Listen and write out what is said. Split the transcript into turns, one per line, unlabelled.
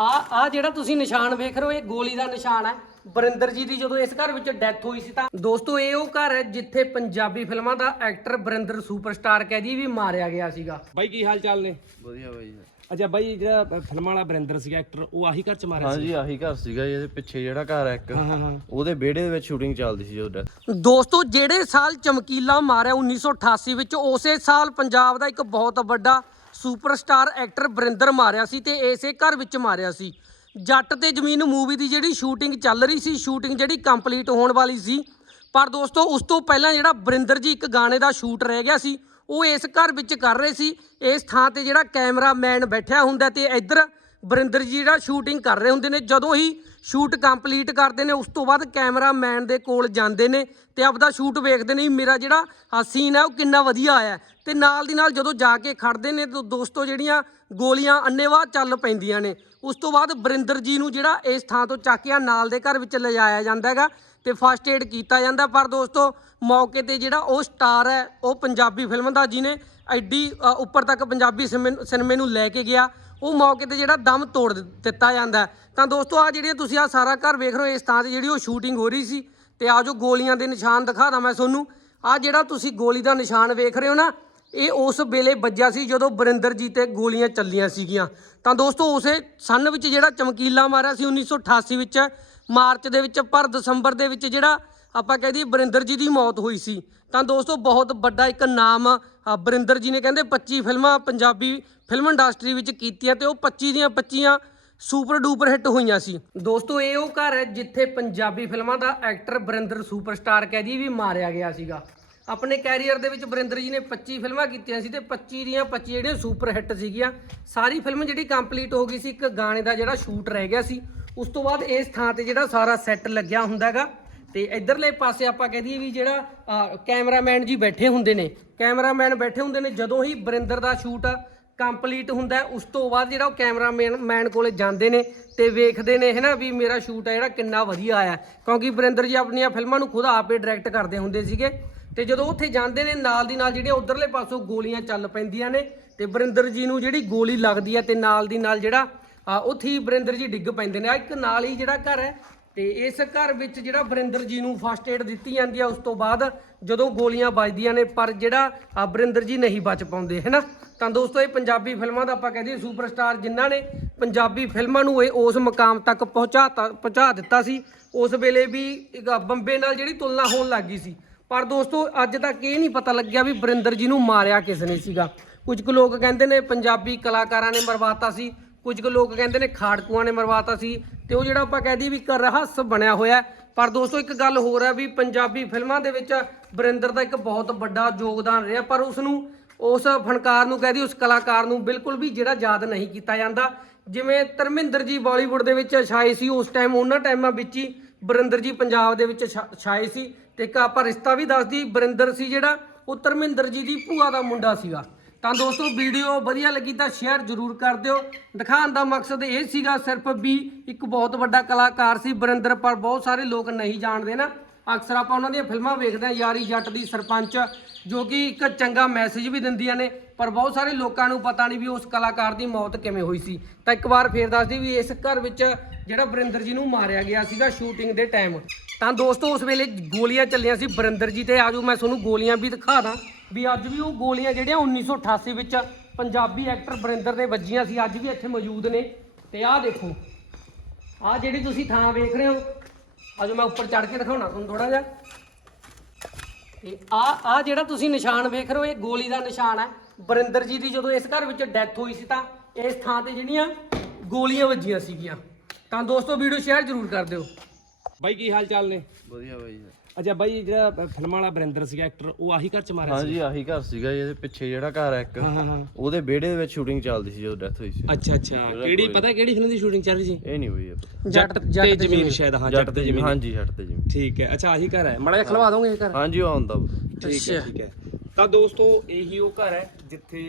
ਆ ਆ ਜਿਹੜਾ ਤੁਸੀਂ ਨਿਸ਼ਾਨ ਵੇਖ ਰਹੇ ਹੋ ਇਹ ਗੋਲੀ ਦਾ ਨਿਸ਼ਾਨ ਹੈ। ਬਰਿੰਦਰ ਜੀ ਦੀ ਜਦੋਂ ਇਸ ਘਰ ਵਿੱਚ ਡੈਥ ਹੋਈ ਸੀ ਤਾਂ ਦੋਸਤੋ ਇਹ ਉਹ ਘਰ ਹੈ ਜਿੱਥੇ ਪੰਜਾਬੀ ਫਿਲਮਾਂ ਦਾ ਐਕਟਰ ਬਰਿੰਦਰ ਸੁਪਰਸਟਾਰ ਕਹਿ ਦਈਏ ਵੀ ਮਾਰਿਆ ਗਿਆ ਸੀਗਾ।
ਬਾਈ ਕੀ ਹਾਲ ਚਾਲ ਨੇ?
ਵਧੀਆ ਬਾਈ ਜੀ।
ਅੱਛਾ ਬਾਈ ਜਿਹੜਾ ਫਿਲਮਾਂ ਵਾਲਾ ਬਰਿੰਦਰ ਸੀਗਾ ਐਕਟਰ ਉਹ ਆਹੀ ਘਰ ਚ ਮਾਰਿਆ ਸੀ?
ਹਾਂਜੀ ਆਹੀ ਘਰ ਸੀਗਾ ਇਹਦੇ ਪਿੱਛੇ ਜਿਹੜਾ ਘਰ ਹੈ ਇੱਕ ਉਹਦੇ ਵਿਹੜੇ ਦੇ ਵਿੱਚ ਸ਼ੂਟਿੰਗ ਚੱਲਦੀ ਸੀ ਡੈਥ
ਦੋਸਤੋ ਜਿਹੜੇ ਸਾਲ ਚਮਕੀਲਾ ਮਾਰਿਆ 1988 ਵਿੱਚ ਉਸੇ ਸਾਲ ਪੰਜਾਬ ਦਾ ਇੱਕ ਬਹੁਤ ਵੱਡਾ ਸੁਪਰਸਟਾਰ ਐਕਟਰ ਬਰਿੰਦਰ ਮਾਰਿਆ ਸੀ ਤੇ ਇਸੇ ਘਰ ਵਿੱਚ ਮਾਰਿਆ ਸੀ। ਜੱਟ ਤੇ ਜ਼ਮੀਨ ਮੂਵੀ ਦੀ ਜਿਹੜੀ ਸ਼ੂਟਿੰਗ ਚੱਲ ਰਹੀ ਸੀ ਸ਼ੂਟਿੰਗ ਜਿਹੜੀ ਕੰਪਲੀਟ ਹੋਣ ਵਾਲੀ ਸੀ। ਪਰ ਦੋਸਤੋ ਉਸ ਤੋਂ ਪਹਿਲਾਂ ਜਿਹੜਾ ਬਰਿੰਦਰ ਜੀ ਇੱਕ ਗਾਣੇ ਦਾ ਸ਼ੂਟ ਰਹਿ ਗਿਆ ਸੀ ਉਹ ਇਸ ਘਰ ਵਿੱਚ ਕਰ ਰਹੇ ਸੀ। ਇਸ ਥਾਂ ਤੇ ਜਿਹੜਾ ਕੈਮਰਾਮੈਨ ਬੈਠਿਆ ਹੁੰਦਾ ਤੇ ਇੱਧਰ ਬਰਿੰਦਰ ਜੀ ਜਿਹੜਾ ਸ਼ੂਟਿੰਗ ਕਰ ਰਹੇ ਹੁੰਦੇ ਨੇ, ਜਦੋਂ ਹੀ ਸ਼ੂਟ ਕੰਪਲੀਟ ਕਰਦੇ ਨੇ, ਉਸ ਤੋਂ ਬਾਅਦ ਕੈਮਰਾਮੈਨ ਦੇ ਕੋਲ ਜਾਂਦੇ ਨੇ ਤੇ ਆਪਦਾ ਸ਼ੂਟ ਵੇਖਦੇ ਨੇ ਵੀ ਮੇਰਾ ਜਿਹੜਾ ਸੀਨ ਹੈ ਉਹ ਕਿੰਨਾ ਵਧੀਆ ਆਇਆ ਤੇ ਨਾਲ ਦੀ ਨਾਲ ਜਦੋਂ ਜਾ ਕੇ ਖੜਦੇ ਨੇ ਤਾਂ ਦੋਸਤੋ ਜਿਹੜੀਆਂ ਗੋਲੀਆਂ ਅੰਨੇਵਾਹ ਚੱਲ ਪੈਂਦੀਆਂ ਨੇ। ਉਸ ਤੋਂ ਬਾਅਦ ਬਰਿੰਦਰ ਜੀ ਨੂੰ ਜਿਹੜਾ ਇਸ ਥਾਂ ਤੋਂ ਚੱਕਿਆ, ਨਾਲ ਦੇ ਘਰ ਵਿੱਚ ਲਿਜਾਇਆ ਜਾਂਦਾ ਹੈਗਾ। ਤੇ ਫਸਟ ਏਡ ਕੀਤਾ ਜਾਂਦਾ। ਪਰ ਦੋਸਤੋ, ਮੌਕੇ ਤੇ ਜਿਹੜਾ ਉਹ ਸਟਾਰ ਹੈ, ਉਹ ਪੰਜਾਬੀ ਫਿਲਮ ਦਾ ਜਿਹਨੇ ਐਡੀ ਉੱਪਰ ਤੱਕ ਪੰਜਾਬੀ ਸਿਨੇਮੇ- ਸਿਨੇਮੇ ਨੂੰ ਲੈ ਕੇ ਗਿਆ, ਉਹ ਮੌਕੇ ਤੇ ਜਿਹੜਾ ਦਮ ਤੋੜ ਦਿੱਤਾ ਜਾਂਦਾ ਤਾਂ ਦੋਸਤੋ ਆ ਜਿਹੜੀਆਂ ਤੁਸੀਂ ਆ ਸਾਰਾ ਘਰ ਵੇਖ ਰਹੇ ਹੋ, ਇਸ ਥਾਂ ਤੇ ਜਿਹੜੀ ਉਹ ਸ਼ੂਟਿੰਗ ਹੋ ਰਹੀ ਸੀ, ਤੇ ਆ ਜੋ ਗੋਲੀਆਂ ਦੇ ਨਿਸ਼ਾਨ ਦਿਖਾ ਦਾਂ ਮੈਂ ਤੁਹਾਨੂੰ ਆ ਜਿਹੜਾ ਤੁਸੀਂ ਗੋਲੀ ਦਾ ਨਿਸ਼ਾਨ ਵੇਖ ਰਹੇ ਹੋ ਨਾ, ਇਹ ਉਸ ਵੇਲੇ ਵੱਜਿਆ ਸੀ ਜਦੋਂ ਬਰਿੰਦਰ ਜੀ ਤੇ ਗੋਲੀਆਂ ਚੱਲੀਆਂ ਸੀਗੀਆਂ। ਤਾਂ ਦੋਸਤੋ, ਉਸੇ ਸੰਨ ਵਿੱਚ ਜਿਹੜਾ ਚਮਕੀਲਾ ਮਾਰਿਆ ਸੀ 1988 ਵਿੱਚ ਮਾਰਚ ਦੇ ਵਿੱਚ ਪਰ ਦਸੰਬਰ ਦੇ ਵਿੱਚ ਜਿਹੜਾ ਆਪਾਂ ਕਹਿ ਦਈਏ ਬਰਿੰਦਰ ਜੀ ਦੀ ਮੌਤ ਹੋਈ ਸੀ। ਤਾਂ ਦੋਸਤੋ ਬਹੁਤ ਵੱਡਾ ਇੱਕ ਨਾਮ ਬਰਿੰਦਰ ਜੀ ਨੇ ਕਹਿੰਦੇ 25 ਫਿਲਮਾਂ ਪੰਜਾਬੀ ਫਿਲਮ ਇੰਡਸਟਰੀ ਵਿੱਚ ਕੀਤੀਆਂ ਤੇ ਉਹ 25 ਦੀਆਂ 25 ਸੁਪਰ ਡੂਪਰ ਹਿੱਟ ਹੋਈਆਂ ਸੀ। ਦੋਸਤੋ ਇਹ ਉਹ ਘਰ ਹੈ ਜਿੱਥੇ ਪੰਜਾਬੀ ਫਿਲਮਾਂ ਦਾ ਐਕਟਰ ਬਰਿੰਦਰ ਸੁਪਰਸਟਾਰ ਕਹਿ ਦਈਏ ਵੀ ਮਾਰਿਆ ਗਿਆ ਸੀਗਾ। ਆਪਣੇ ਕੈਰੀਅਰ ਦੇ ਵਿੱਚ ਬਰਿੰਦਰ ਜੀ ਨੇ 25 ਫਿਲਮਾਂ ਕੀਤੀਆਂ ਸੀ ਤੇ 25 ਦੀਆਂ 25 ਜਿਹੜੀਆਂ ਸੁਪਰ ਹਿੱਟ ਸੀਗੀਆਂ, ਸਾਰੀ ਫਿਲਮ ਜਿਹੜੀ ਕੰਪਲੀਟ ਹੋ ਗਈ ਸੀ, ਇੱਕ ਗਾਣੇ ਦਾ ਜਿਹੜਾ ਸ਼ੂਟ ਰਹਿ ਗਿਆ ਸੀ। ਉਸ ਤੋਂ ਬਾਅਦ ਇਸ ਥਾਂ ਤੇ ਜਿਹੜਾ ਸਾਰਾ ਸੈੱਟ ਲੱਗਿਆ ਹੁੰਦਾ ਹੈਗਾ, ਤੇ ਇਧਰਲੇ ਪਾਸੇ ਆਪਾਂ ਕਹਿ ਦਈਏ ਵੀ ਜਿਹੜਾ ਕੈਮਰਾਮੈਨ ਜੀ ਬੈਠੇ ਹੁੰਦੇ ਨੇ। ਕੈਮਰਾਮੈਨ ਬੈਠੇ ਹੁੰਦੇ ਨੇ ਜਦੋਂ ਹੀ ਬਰਿੰਦਰ ਦਾ ਸ਼ੂਟ ਕੰਪਲੀਟ ਹੁੰਦਾ, ਉਸ ਤੋਂ ਬਾਅਦ ਜਿਹੜਾ ਉਹ ਕੈਮਰਾਮੈਨ ਮੈਨ ਕੋਲੇ ਜਾਂਦੇ ਨੇ ਤੇ ਵੇਖਦੇ ਨੇ, ਹੈਨਾ, ਵੀ ਮੇਰਾ ਸ਼ੂਟ ਹੈ ਜਿਹੜਾ ਕਿੰਨਾ ਵਧੀਆ ਆਇਆ। ਕਿਉਂਕਿ ਬਰਿੰਦਰ ਜੀ ਆਪਣੀਆਂ ਫਿਲਮਾਂ ਨੂੰ ਖੁਦ ਆਪੇ ਡਾਇਰੈਕਟ ਕਰਦੇ ਹੁੰਦੇ ਸੀਗੇ। ਤੇ ਜਦੋਂ ਉੱਥੇ ਜਾਂਦੇ ਨੇ, ਨਾਲ ਦੀ ਨਾਲ ਜਿਹੜੀਆਂ ਉਧਰਲੇ ਪਾਸੋਂ ਗੋਲੀਆਂ ਚੱਲ ਪੈਂਦੀਆਂ ਨੇ, ਤੇ ਬਰਿੰਦਰ ਜੀ ਨੂੰ ਜਿਹੜੀ ਗੋਲੀ ਲੱਗਦੀ ਹੈ ਤੇ ਨਾਲ ਦੀ ਨਾਲ ਜਿਹੜਾ ਉੱਥੇ ਹੀ ਬਰਿੰਦਰ ਜੀ ਡਿੱਗ ਪੈਂਦੇ ਨੇ। ਆ ਇੱਕ ਨਾਲ ਹੀ ਜਿਹੜਾ ਘਰ ਹੈ ਤੇ ਇਸ ਘਰ ਵਿੱਚ ਜਿਹੜਾ ਬਰਿੰਦਰ ਜੀ ਨੂੰ ਫਸਟ ਏਡ ਦਿੱਤੀ ਜਾਂਦੀ ਹੈ ਉਸ ਤੋਂ ਬਾਅਦ ਜਦੋਂ ਗੋਲੀਆਂ ਵੱਜਦੀਆਂ ਨੇ, ਪਰ ਜਿਹੜਾ ਬਰਿੰਦਰ ਜੀ ਨਹੀਂ ਬਚ ਪਾਉਂਦੇ ਹੈਨਾ ਤਾਂ ਦੋਸਤੋ, ਇਹ ਪੰਜਾਬੀ ਫਿਲਮਾਂ ਦਾ ਆਪਾਂ ਕਹਦੇ ਸੁਪਰਸਟਾਰ ਜਿਨ੍ਹਾਂ ਨੇ ਪੰਜਾਬੀ ਫਿਲਮਾਂ ਨੂੰ ਇਹ ਉਸ ਮਕਾਮ ਤੱਕ ਪਹੁੰਚਾਤਾ, ਪਹੁੰਚਾ ਦਿੱਤਾ ਸੀ, ਉਸ ਵੇਲੇ ਵੀ ਬੰਬੇ ਨਾਲ ਜਿਹੜੀ ਤੁਲਨਾ ਹੋਣ ਲੱਗ ਗਈ ਸੀ। ਪਰ ਦੋਸਤੋ, ਅੱਜ ਤੱਕ ਇਹ ਨਹੀਂ ਪਤਾ ਲੱਗਿਆ ਵੀ ਬਰਿੰਦਰ ਜੀ ਨੂੰ ਮਾਰਿਆ ਕਿਸ ਨੇ ਸੀਗਾ। ਕੁਝ ਕੁ ਲੋਕ ਕਹਿੰਦੇ ਨੇ ਪੰਜਾਬੀ ਕਲਾਕਾਰਾਂ ਨੇ ਮਰਵਾਤਾ ਸੀ ਕੁਝ ਕੁ ਲੋਕ ਕਹਿੰਦੇ ਨੇ ਖਾੜਕੂਆਂ ਨੇ ਮਰਵਾਤਾ ਸੀ ਤੇ ਉਹ ਜਿਹੜਾ ਆਪਾਂ ਕਹਿ ਦਈਏ ਵੀ ਕਰ ਰਹੱਸ ਬਣਿਆ ਹੋਇਆ ਪਰ ਦੋਸਤੋ, ਇੱਕ ਗੱਲ ਹੋਰ ਹੈ ਵੀ ਪੰਜਾਬੀ ਫਿਲਮਾਂ ਦੇ ਵਿੱਚ ਬਰਿੰਦਰ ਦਾ ਇੱਕ ਬਹੁਤ ਵੱਡਾ ਯੋਗਦਾਨ ਰਿਹਾ, ਪਰ ਉਸ ਨੂੰ ਉਸ ਫਨਕਾਰ ਨੂੰ ਕਹਿ ਕਹਦੀ ਉਸ ਕਲਾਕਾਰ ਨੂੰ ਬਿਲਕੁਲ ਵੀ ਜਿਹੜਾ ਯਾਦ ਨਹੀਂ ਕੀਤਾ ਜਾਂਦਾ। ਜਿਵੇਂ ਧਰਮਿੰਦਰ ਜੀ ਬਾਲੀਵੁੱਡ ਦੇ ਵਿੱਚ ਛਾਏ ਸੀ, ਉਸ ਟਾਈਮ ਉਹਨਾਂ ਟਾਈਮਾਂ ਵਿੱਚ ਹੀ ਬਰਿੰਦਰ ਜੀ ਪੰਜਾਬ ਦੇ ਵਿੱਚ ਛਾ- ਛਾਏ ਸੀ। ਤੇ ਇੱਕ ਆਪਾਂ ਰਿਸ਼ਤਾ ਵੀ ਦੱਸਦੀ ਬਰਿੰਦਰ ਸੀ ਜਿਹੜਾ, ਉਹ ਧਰਮਿੰਦਰ ਜੀ ਦੀ ਭੂਆ ਦਾ ਮੁੰਡਾ ਸੀਗਾ। ਤਾਂ ਦੋਸਤੋ ਵੀਡੀਓ ਵਧੀਆ ਲੱਗੀ ਤਾਂ ਸ਼ੇਅਰ ਜ਼ਰੂਰ ਕਰ ਦਿਓ। ਦਿਖਾਉਣ ਦਾ ਮਕਸਦ ਇਹ ਸੀਗਾ ਸਿਰਫ ਵੀ ਇੱਕ ਬਹੁਤ ਵੱਡਾ ਕਲਾਕਾਰ ਸੀ ਬਰਿੰਦਰ ਪਰ ਬਹੁਤ ਸਾਰੇ ਲੋਕ ਨਹੀਂ ਜਾਣਦੇ ਨਾ। ਅਕਸਰ ਆਪਾਂ ਉਹਨਾਂ ਦੀਆਂ ਫਿਲਮਾਂ ਵੇਖਦੇ ਹਾਂ, ਯਾਰੀ ਜੱਟ ਦੀ ਸਰਪੰਚ, ਜੋ ਕਿ ਇੱਕ ਚੰਗਾ ਮੈਸੇਜ ਵੀ ਦਿੰਦੀਆਂ ਨੇ, ਪਰ ਬਹੁਤ ਸਾਰੇ ਲੋਕਾਂ ਨੂੰ ਪਤਾ ਨਹੀਂ ਵੀ ਉਸ ਕਲਾਕਾਰ ਦੀ ਮੌਤ ਕਿਵੇਂ ਹੋਈ ਸੀ। ਤਾਂ ਇੱਕ ਵਾਰ ਫੇਰ ਦੱਸਦੀ ਵੀ ਇਸ ਘਰ ਵਿੱਚ ਜਿਹੜਾ ਬਰਿੰਦਰ ਜੀ ਨੂੰ ਮਾਰਿਆ ਗਿਆ ਸੀਗਾ ਸ਼ੂਟਿੰਗ ਦੇ ਟਾਈਮ ਤਾਂ ਦੋਸਤੋ ਉਸ ਵੇਲੇ ਗੋਲੀਆਂ ਚੱਲੀਆਂ ਸੀ ਬਰਿੰਦਰ ਜੀ ਤੇ ਆਜੋ ਮੈਂ ਤੁਹਾਨੂੰ ਗੋਲੀਆਂ ਵੀ ਦਿਖਾ ਦਾਂ। ਵੀ ਅੱਜ ਵੀ ਉਹ ਗੋਲੀਆਂ ਜਿਹੜੀਆਂ 1988 ਵਿੱਚ ਪੰਜਾਬੀ ਐਕਟਰ ਬਰਿੰਦਰ ਦੇ ਵੱਜੀਆਂ ਸੀ, ਅੱਜ ਵੀ ਇੱਥੇ ਮੌਜੂਦ ਨੇ। ਤੇ ਆਹ ਦੇਖੋ, ਆਹ ਜਿਹੜੀ ਤੁਸੀਂ ਥਾਂ ਵੇਖ ਰਹੇ ਹੋ ਅੱਜ ਮੈਂ ਉੱਪਰ ਚੜ੍ਹ ਕੇ ਦਿਖਾਉਣਾ ਤੁਹਾਨੂੰ ਥੋੜਾ ਜਿਹਾ। ਤੇ ਆ ਆ ਜਿਹੜਾ ਤੁਸੀਂ ਨਿਸ਼ਾਨ ਵੇਖ ਰਹੇ ਹੋ, ਇਹ ਗੋਲੀ ਦਾ ਨਿਸ਼ਾਨ ਹੈ। ਬਰਿੰਦਰ ਜੀ ਦੀ ਜਦੋਂ ਇਸ ਘਰ ਵਿੱਚ ਡੈਥ ਹੋਈ ਸੀ ਤਾਂ ਇਸ ਥਾਂ ਤੇ ਜਿਹੜੀਆਂ ਗੋਲੀਆਂ ਵੱਜੀਆਂ ਸੀਗੀਆਂ। ਤਾਂ ਦੋਸਤੋ, ਵੀਡੀਓ ਸ਼ੇਅਰ ਜ਼ਰੂਰ ਕਰ ਦਿਓ।
ਬਾਈ ਕੀ ਹਾਲ ਚਾਲ ਨੇ?
ਵਧੀਆ ਬਾਈ
ਅੱਛਾ ਬਾਈ ਜਿਹੜਾ ਫਿਲਮਾਂ ਵਾਲਾ ਬਰਿੰਦਰ ਸੀਗਾ ਐਕਟਰ ਉਹ ਆਹੀ ਘਰ ਚ ਮਾਰਿਆ ਸੀ?
ਹਾਂਜੀ ਆਹੀ ਘਰ ਸੀਗਾ ਇਹਦੇ ਪਿੱਛੇ ਜਿਹੜਾ ਘਰ ਹੈ ਇੱਕ।
ਹਾਂ ਹਾਂ ਹਾਂ।
ਉਹਦੇ ਵਿਹੜੇ ਦੇ ਵਿੱਚ ਸ਼ੂਟਿੰਗ ਚੱਲਦੀ ਸੀ ਜਦੋਂ ਡੈਥ ਹੋਈ ਸੀ।
ਅੱਛਾ ਅੱਛਾ। ਕਿਹੜੀ ਪਤਾ ਕਿਹੜੀ ਫਿਲਮ ਦੀ ਸ਼ੂਟਿੰਗ ਚੱਲ ਰਹੀ ਸੀ?
ਇਹ ਨਹੀਂ ਹੋਈ ਪਤਾ।
ਜੱਟ ਤੇ ਜ਼ਮੀਨ ਸ਼ਾਇਦ ਹਾਂ ਜੱਟ ਤੇ ਜ਼ਮੀਨ
ਹਾਂਜੀ ਜੱਟ ਤੇ ਜ਼ਮੀਨ।
ਠੀਕ ਹੈ ਅੱਛਾ ਆਹੀ ਘਰ ਹੈ। ਮੜਾ ਜਿਹਾ ਖਲਵਾ ਦੋਗੇ ਇਹ ਘਰ?
ਹਾਂਜੀ ਉਹ ਆਉਂਦਾ
ਠੀਕ ਹੈ ਠੀਕ ਹੈ। ਤਾਂ ਦੋਸਤੋ ਇਹੀ ਉਹ ਘਰ ਹੈ ਜਿੱਥੇ